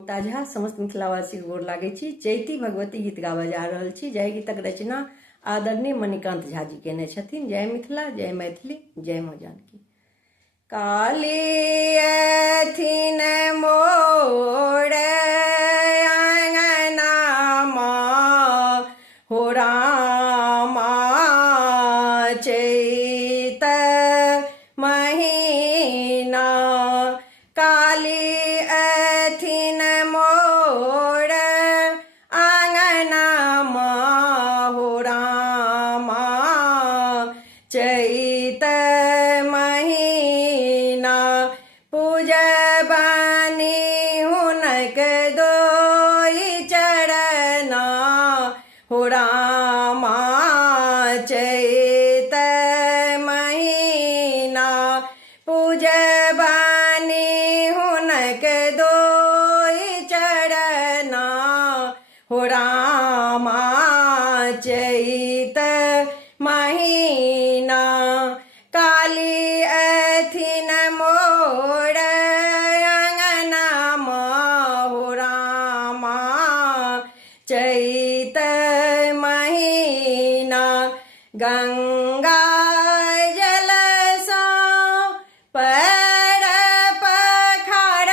ताजा समस्त मिथिलावासी गोर लागै छी। चैती भगवती गीत गाबऽ जा रहल छी। जय गीतक रचना आदरणीय मणिकांत झा जी केने छथिन। जय मिथिला, जय मैथिली, जय माँ जानकी। काली एथिन मोर अंगनामा हो रामा, चैत महीना काली एथिन मोर आंगनामा हो रामा, चैत महीना पूजबनी हुनक दोई चरना हो रामा, चैत महीना पूजबनी हुनक दोई चरना हो रामा, चैत महीना काली एथिन मोर अंगनामा हो रामा, चैत महीना गंगा जल सा पैर पखार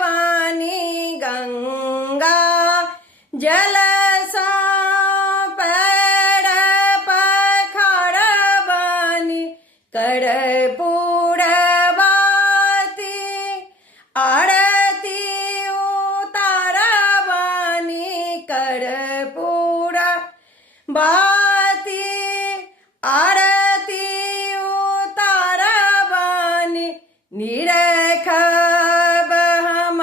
बानी, गंगा जल सा पैर पखार बानी, कर्पूरवती आरती उतार बानी, कर्पूरवती आरती उतार बानी, निरखब हम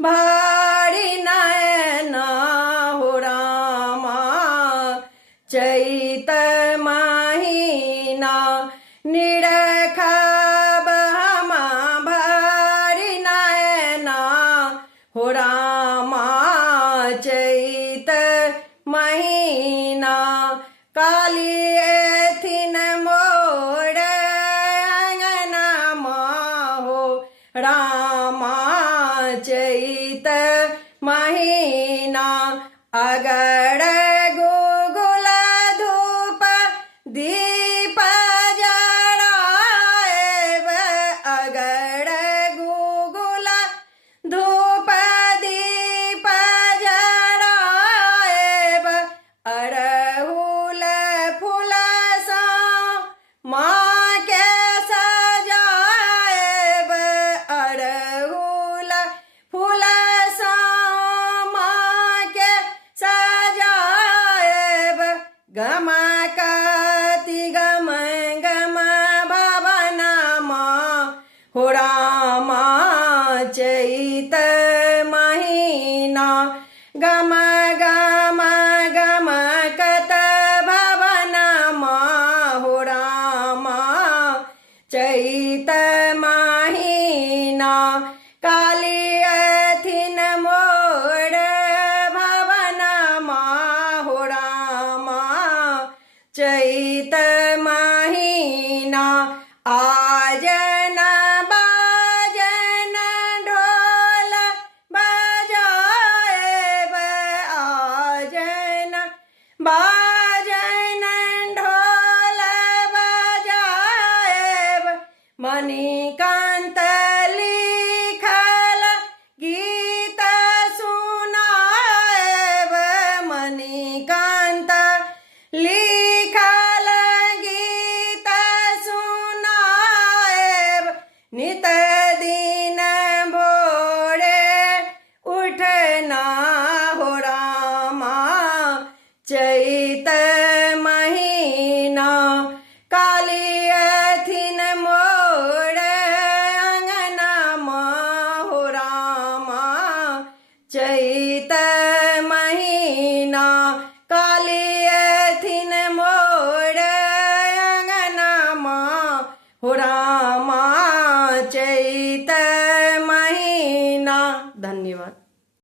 भारी नयना हो रामा, चैत महीना निरखब हम भारी नयना हो रामा, चैत महीना काली एथिन मोर अंगनामा हो रामा, चैत महीना अगर गुगुल धूप दीप जराएब, अगर गुगुल धूप दीप जराएब, अड़हुल फूल सा माँ के सजाएब, अड़हुल फूल सा माँ के सजाएब, गमकति गम गम भवनमा हो रामा, चैत महीना गम गम गमकत भवनमा हो रामा, चैत महीना काली एथिन मोर भवनमा हो रामा, चैत महीना आजन बाजन ढोल बजाएब, आजन बाजन ढोल बजाएब, मणिकांत लिखल गीत सुनाएब, मणिकांत लिखल गीत सुनाएब, नित